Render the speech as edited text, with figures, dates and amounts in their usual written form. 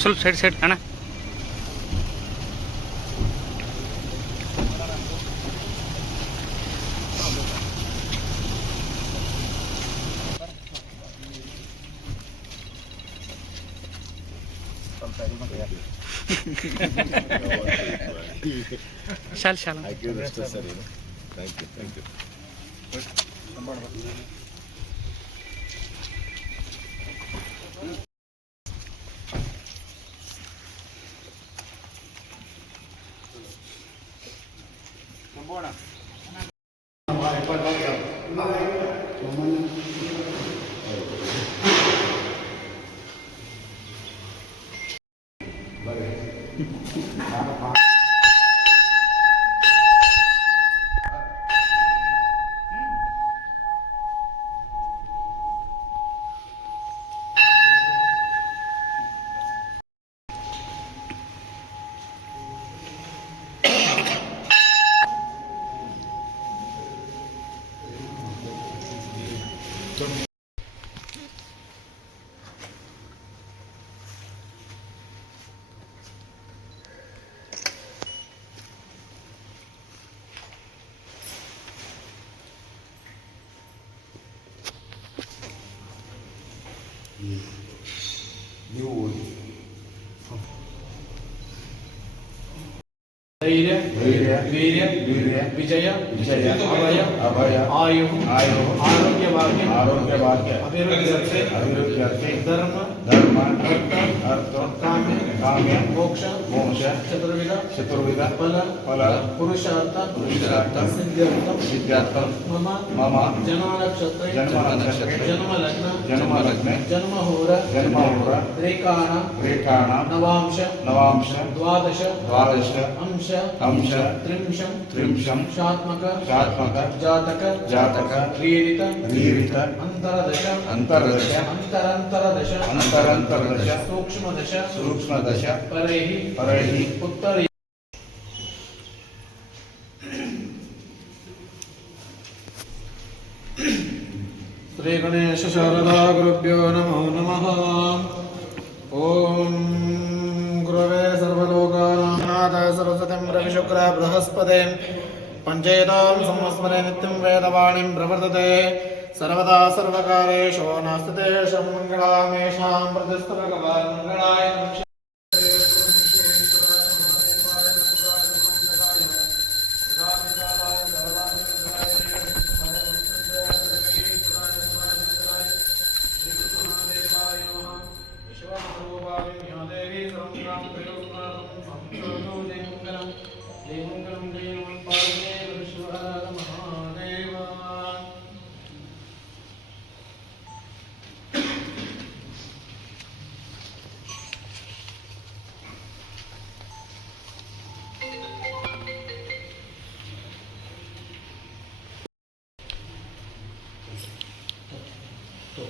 ಸ್ವಲ್ಪ side side ಅಣ್ಣ. Shawl ಶಾಲ ಧೈರ್ಯ ವೀರ್ಯ ವಿಜಯ ಅಭಯ ಆಯು ಆರೋಗ್ಯ ಭಾಗ್ಯ ಅಭಿವೃದ್ಧಿ ಧರ್ಮ ಅರ್ಥ ಕಾಮ್ಯ ಮೋಕ್ಷ ಚತುರ್ವಿಧ ಫಲ ಪುರುಷಾರ್ಥ ಸಿದ್ಧಾರ್ಥ ಮಮ ಜನ್ಮ ಲಗ್ನ ಜನ್ಮಹೋರ ರೇಖಾಣ ನವಾಂಶ ದ್ವಾದಶ ಅಂಶ ತ್ರಿಂಶಂ ಶಾತ್ಮಕ ಜಾತಕ ಕ್ರೀಡಿತ ಅಂತರಂತರದಶ ಸೂಕ್ಷ್ಮದಶ ಪರೈಹಿ ಉತ್ತರಿ. ಶ್ರೀ ಗಣೇಶ ಶಾರದಾ ಗುರುಭ್ಯೋ ನಮೋ ನಮಃ. ಓಂ ಗುರವೇ ಸರ್ವಲೋಕಾನಾಥ ಸರಸ್ವತಿಂ ರವಿಶುಕ್ರ ಬೃಹಸ್ಪತಿ ಪಂಚೇತಾಂ ಸಂವತ್ಸರೆ ನಿತ್ಯಂ ವೇದವಾಣಿಂ ಪ್ರವರ್ತತೆ ಸರ್ವದಾ ಸರ್ವಕಾರೇಷು ನಾಸ್ತಿ ತೇಷಾಂ ಮಂಗಳಾಮೇಷಾಂ ಪ್ರತಿಸ್ತುಭಗವಾನ್ ಮಂಗಳಾಯ. तो